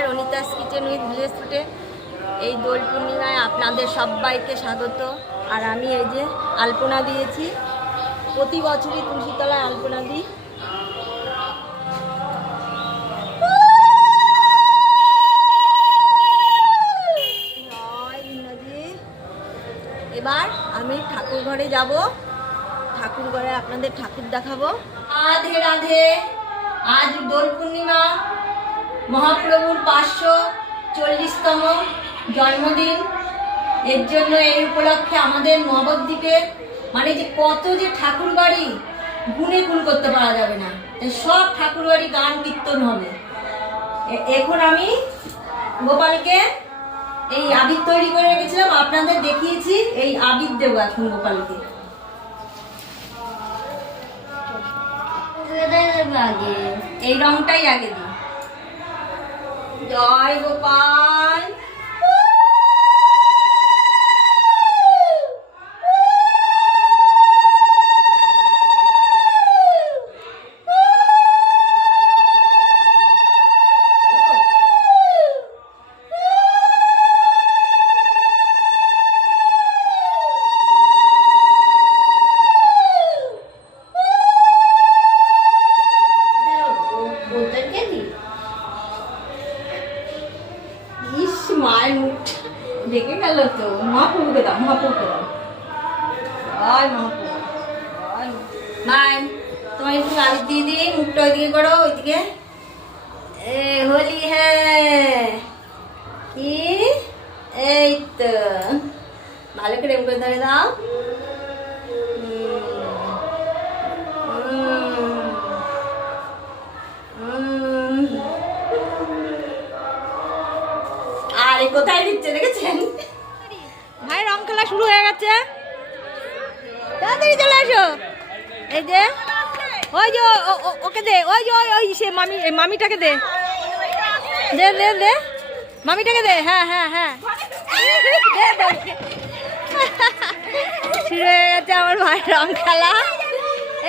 নমস্কার, Anita's kitchen with village ফুডে এই দোল পূর্ণিমায় আপনাদের সবাইকে স্বাগত। আর আমি এই যে আলপনা দিয়েছি, প্রতি বছরই তুলসীতলায় আলপনা দিই। এবার আমি ঠাকুর ঘরে যাব, ঠাকুর ঘরে আপনাদের ঠাকুর দেখাবো। রাধে রাধে। আজ দোল পূর্ণিমা, মহাপ্রভুর 540তম জন্মদিন। এর জন্য এই উপলক্ষে আমাদের নবদ্বীপে মানে যে কত যে ঠাকুর বাড়ি গুণে গুণ করতে পারা যাবে না, সব ঠাকুর বাড়ি গান কীর্তন হবে। এখন আমি গোপালকে এই আবির তৈরি করে রেখেছিলাম, আপনাদের দেখিয়েছি। এই আবির দেবো এখন গোপালকে। আগে এই রংটাই আগে দিই। জয় গোপাল। মায়ের মুখ দেখে গেল তো। মহাপ্রভুকে দাও, মহাপ্রভুকে দাও। জয় মহাপ্রভু। মাই তোমার একটু আবির দিয়ে দিই, মুখটা ওইদিকে করো, ওইদিকে। এ হোলি হ্যাঁ, কি এই তো ভালো করে এম করে ধরে দাও। আরে কোথায় দিচ্ছে দেখেছেন? ভাই রং খেলা শুরু হয়ে গেছে, তাড়াতাড়ি চলে আসো। এই যে ওই যে ওকে দে, ওই যে ওই সে মামিটাকে দে, দে দে দে মামিটাকে দে। হ্যাঁ হ্যাঁ হ্যাঁ, শুরু হয়ে গেছে আমার ভাই রং খেলা।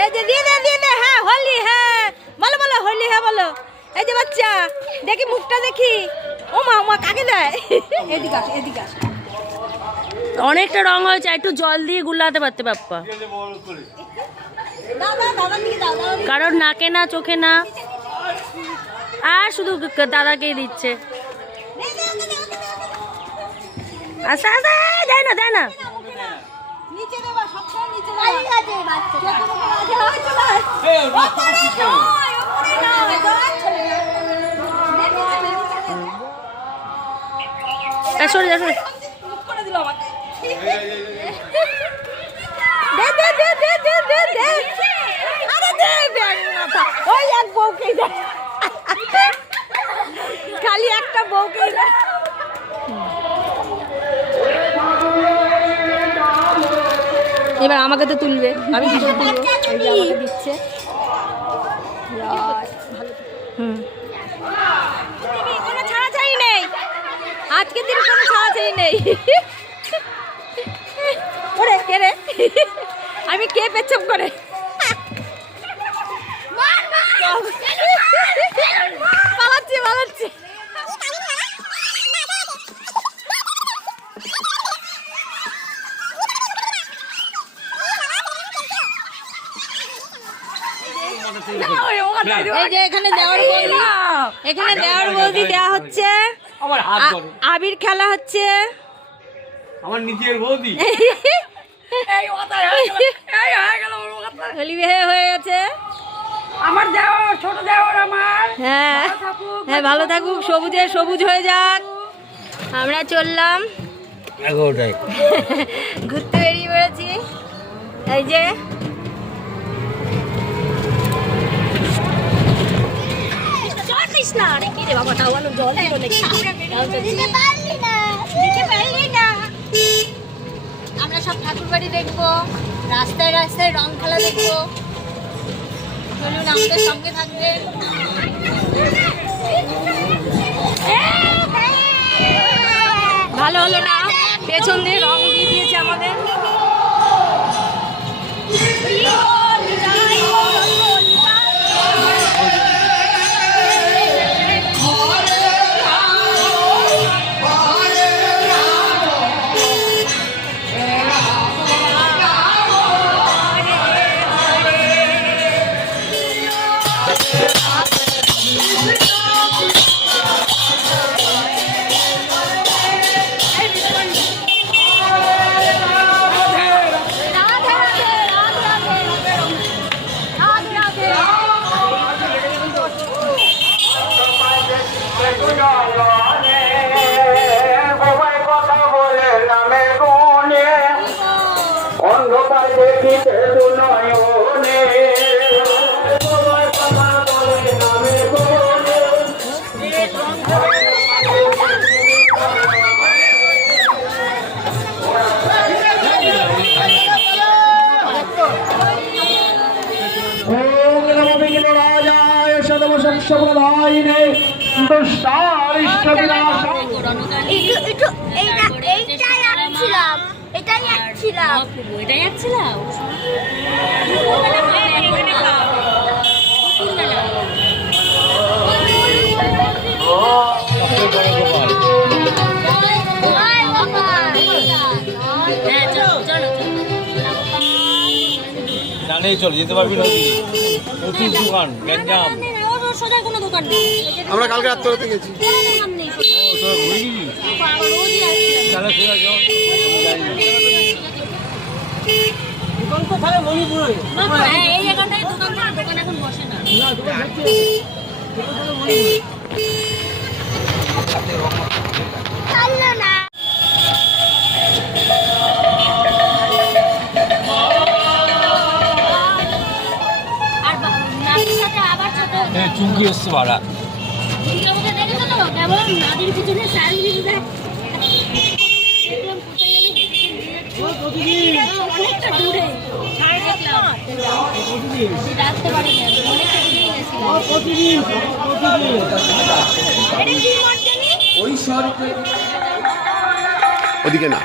এই যে দিয়ে দে দিয়ে দে। হ্যাঁ হোলি, হ্যাঁ বলো বলো হোলি, হ্যাঁ বলো। এই যে বাচ্চা দেখি মুখটা দেখি। ও মা মা কাকে দেয়? এদিকে আস, এদিকে আস। অনেকটা রং হয়েছে, একটু জল দিয়ে গুলাতে পারতে বাপ্পা, কারণ নাকে না চোখে না, আর শুধু দাদাকেই দিচ্ছে। আচ্ছা আচ্ছা, দেয় না দেয় না। নিচে দেবা, সবসময় নিচে দেবা। আই আছে বাচ্চা। সরে যা সরে। করে দিল আমাকে। দে দে দে দে দে দে দে। আরে দে ব্যাগ মাথা। ওই এক বউকে দে। খালি একটা বউকে দে। এবার আমাকে তো তুলবে, আমি কি করে তুলবো? এই যে আমাকে দিচ্ছে। কোনো ছাড়াছাড়ি নেই আজকের দিনে, কোনো ছাড়াছাড়ি নেই। ওরে কে রে? আমি কে পেছপ করে পালাচ্ছি পালাচ্ছি। এই যে এখানে দেওয়ার বৌদি, এখানে দেওয়ার বৌদি দেওয়া হচ্ছে, আবির খেলা হচ্ছে। আমার নিজের বৌদি হোলি হয়ে গেছে। আমার দেওয়ার ছোট দেওয়ার আমার। হ্যাঁ হ্যাঁ, ভালো থাকুক, সবুজে সবুজ হয়ে যাক। আমরা চললাম, ঘুরতে বেরিয়ে পড়েছি। এই যে আমরা সব ঠাকুর বাড়ি দেখবো, রাস্তায় রাস্তায় রং খেলা দেখবো। চলুন আমাদের সঙ্গে থাকবেন। ভালো হলো না, পেছন দিয়ে রং দিয়ে দিয়েছে আমাদের। দুষ্টার ইষ্ট বিনাশ এটাই একছিলাম জানে চল যেতে পারবি না নতুন দোকান গ্যাঞ্জাম সোজা কোনো দোকান নেই আমরা কালকে রাত্রে হতে গেছি। দোকান নেই তোরা ঘুরে গেছিস রোজই আসছিলাম তাহলে সোজা যাও এই এখানটায় দোকান এখন বসে না আর নাতির সাথে আবার ছোট চুমকি এসছে ভাড়া দুর্গাপূজা দেখেছো তো কেমন নাদির পিছনে সার্ভিস দেখ দেখলাম কোথায় জানি অনেকটা দূরে দেখলাম ডাকতে পারিনি অনেকটা দূরেই গেছিলাম ওদিকে না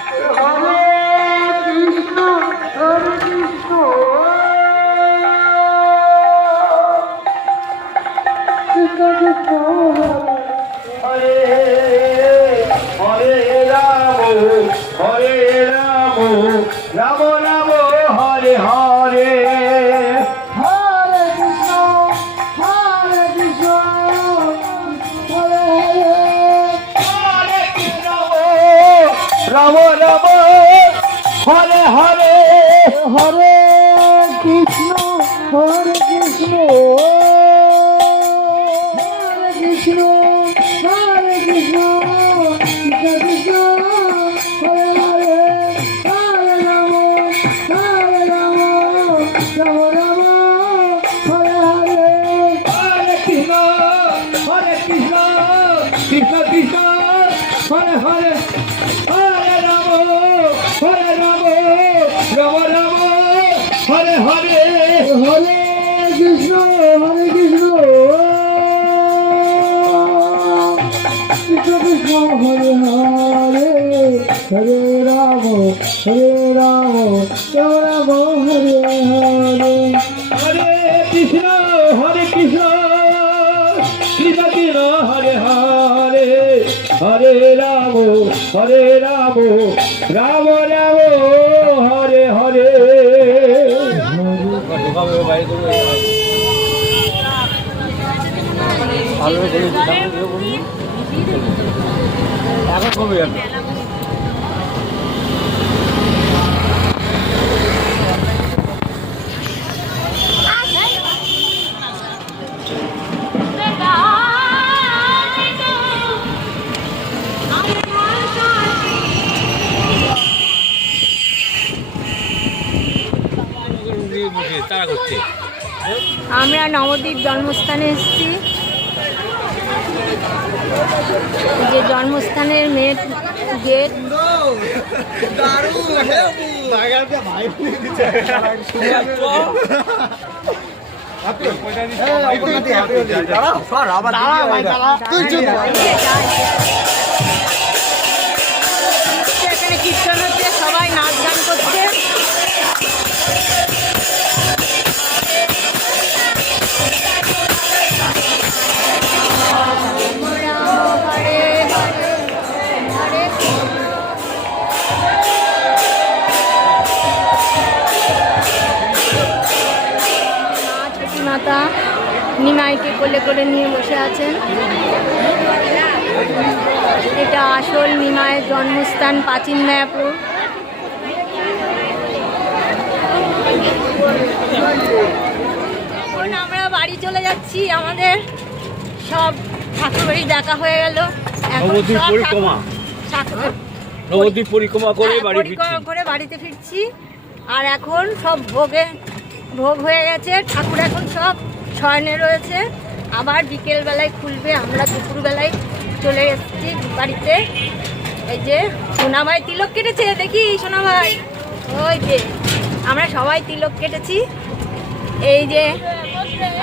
হরে রাম রাম রাম হরে হরে হরে কৃষ্ণ হরে কৃষ্ণ রাম রাম হরে হরে হরে কৃষ্ণ কৃষ্ণ কৃষ্ণ হরে হরে হরে রাম রাম রাম হরে হরে হরে কৃষ্ণ কৃষ্ণ কৃষ্ণ হরে হরে হরে রাম রাম হরে হরে হরে কৃষ্ণ কৃষ্ণ কৃষ্ণ কৃষ্ণ হরে হরে হরে রাম রাম রাম হরে হরে ঢোকাবে বাইরে করবে ভালো করে এখন কবে যাবে তারা করছে আমরা নবদ্বীপ জন্মস্থানে এসেছি যে জন্মস্থানের মেন গেট এখানে কীর্তন হচ্ছে সবাই নাচ গান করছে মাতা নিমাইকে কোলে করে নিয়ে বসে আছেন। এটা আসল নিমাইয়ের জন্মস্থান প্রাচীন মায়াপুর। এখন আমরা বাড়ি চলে যাচ্ছি, আমাদের সব ঠাকুরবাড়ি দেখা হয়ে গেল। নবদ্বীপ পরিক্রমা নবদ্বীপ পরিক্রমা করে বাড়ি ফিরছি করে বাড়িতে ফিরছি। আর এখন সব ভোগ হয়ে গেছে, ঠাকুর এখন সব শয়নে রয়েছে। আবার বিকেলবেলায় খুলবে। আমরা দুপুরবেলায় চলে এসেছি বাড়িতে। এই যে সোনাভাই তিলক কেটেছে, দেখি সোনাভাই, ওই যে আমরা সবাই তিলক কেটেছি। এই যে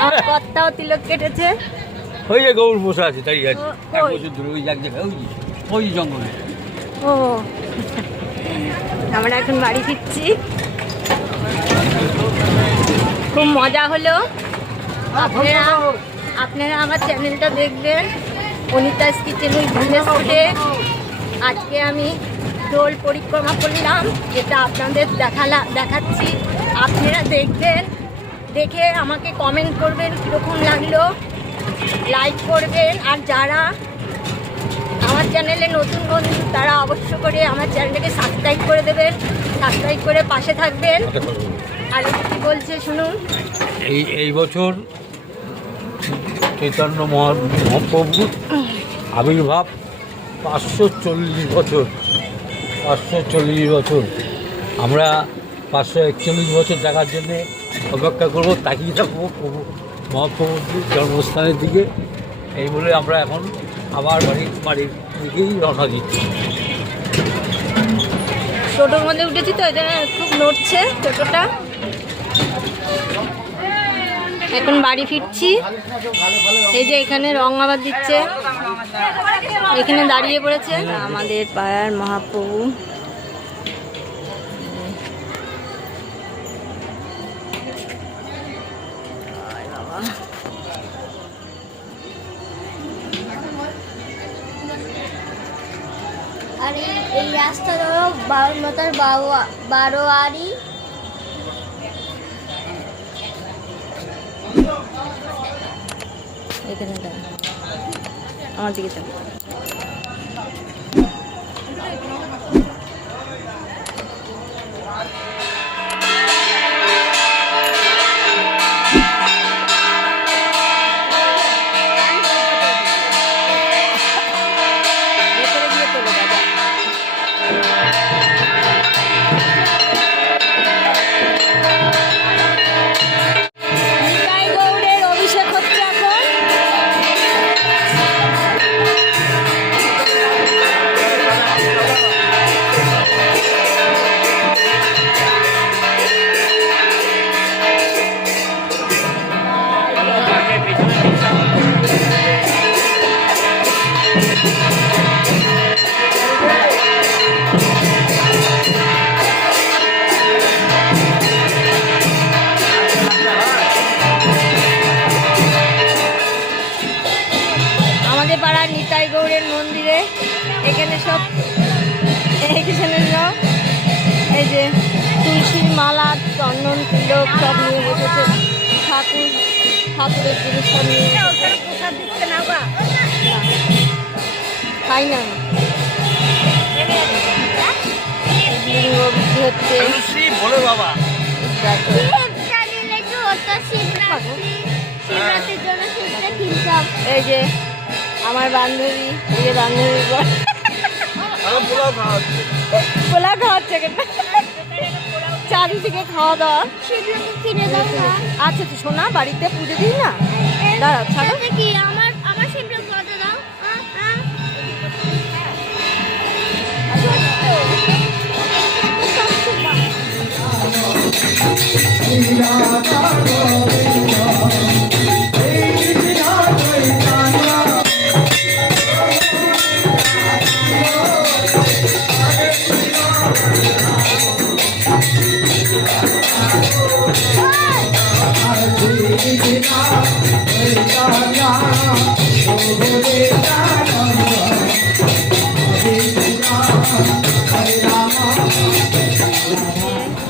আমার কর্তাও তিলক কেটেছে। ওই যে গৌর বসে আছে তাই আছে ও- এক ওই। বছর ধরে ওই এক জায়গায় ওই জঙ্গলে। ও আমরা এখন বাড়ি ফিরছি। খুব মজা হলো। আপনারা আমার চ্যানেলটা দেখবেন, অনিতাস কিচেন উইথ ভিলেজ ফুডে। আজকে আমি দোল পরিক্রমা করলাম, যেটা আপনাদের দেখাচ্ছি। আপনারা দেখবেন, দেখে আমাকে কমেন্ট করবেন কীরকম লাগলো, লাইক করবেন। আর যারা আমার চ্যানেলে নতুন বন্ধু তারা অবশ্য করে আমার চ্যানেলটাকে সাবস্ক্রাইব করে দেবেন, সাবস্ক্রাইব করে পাশে থাকবেন। আর কি বলছে শুনুন। এই বছর চৈতন্য মহাপ্রভুর আবির্ভাব 540 বছর। 540 বছর আমরা 541 বছর দেখার জন্যে অপেক্ষা করবো, তাকিয়ে থাকবো প্রভু মহাপ্রভুর জন্মস্থানের দিকে। এই বলে আমরা এখন আবার বাড়ির দিকেই রওনা দিচ্ছি। টোটোর মধ্যে উঠেছি তো, এটা খুব নড়ছে টোটোটা। এখন বাড়ি ফিরছি। এই যে এখানে রং আবার দিচ্ছে, এখানে দাঁড়িয়ে পড়েছে আমাদের পাড়ার মহাপ্রভু। আর এই রাস্তা হলো বারোমাতার বারোয়ারি। এখানে দাঁড়া, আমার দিকে চল। ভেতরে গিয়ে তোলো দাদা। নিতাই গৌড়ের অভিষেক হচ্ছে এখন। আমাদের পাড়ার নিতাই গৌড়ের মন্দিরে এখানে সব এই যে তুলসীর মালা, চন্দন, তিলক সব নিয়ে বসেছে। ঠাকুরের জিনিস সব নিয়ে খাই না লিঙ্গ বিক্রি হচ্ছে। বলে বাবা দেখো, শিবরাত্রির জন্য শিবটা কিনতাম। এই যে আমার বান্ধবী, এই যে বান্ধবীর বর পোলাও খাওয়াচ্ছে কেন? চারিদিকে খাওয়া দাওয়া। শিবরাত্রি কিনে দাও না। আচ্ছা তো শোনা, বাড়িতে পুজো দিই না, দাঁড়াও ছাড়ো। সাথে কি আমার শিবরাত্রি কত দাও?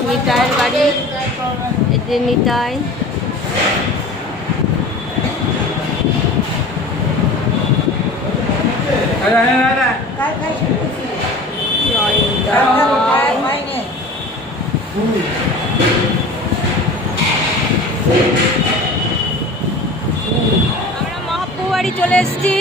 নিতাইয়ের বাড়ি, এই যে নিতাই। জয় নিতাই। আমরা মহাপ্রভু বাড়ি চলে এসেছি।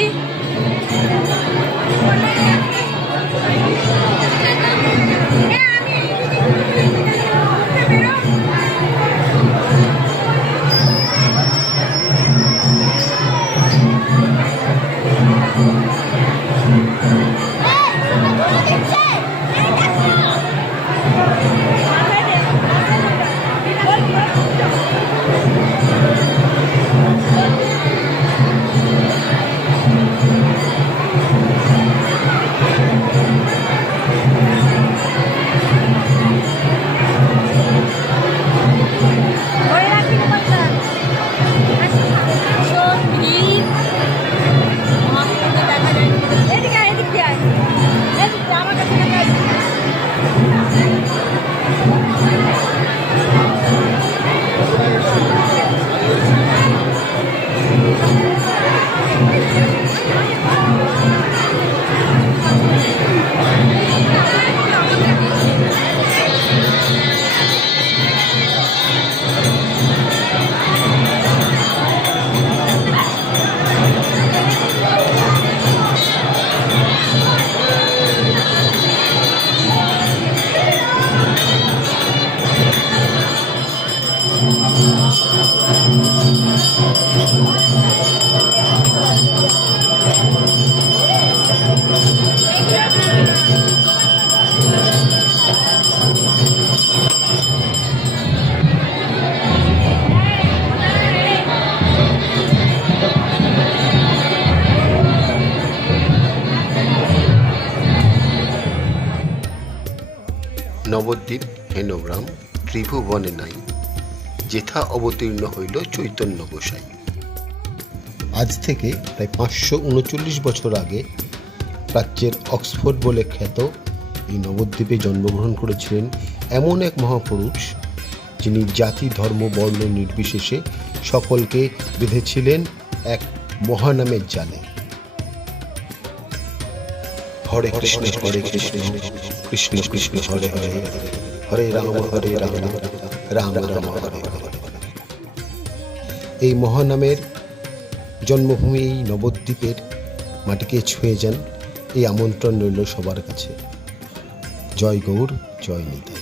নবদ্বীপ হেনগ্রাম ত্রিভুবনে নাই, যেথা অবতীর্ণ হইল চৈতন্য গোসাই। আজ থেকে প্রায় 539 বছর আগে প্রাচ্যের অক্সফোর্ড বলে খ্যাত এই নবদ্বীপে জন্মগ্রহণ করেছিলেন এমন এক মহাপুরুষ, যিনি জাতি ধর্ম বর্ণ নির্বিশেষে সকলকে বেঁধেছিলেন এক মহানামের জালে। হরে কৃষ্ণ কৃষ্ণ কৃষ্ণ হরে হরে, হরে রাম রাম রাম হরে হরে। এই মহানামের জন্মভূমি এই নবদ্বীপের মাটিকে ছুঁয়ে যান, এই আমন্ত্রণ রইল সবার কাছে। জয় গৌর, জয় নিতাই।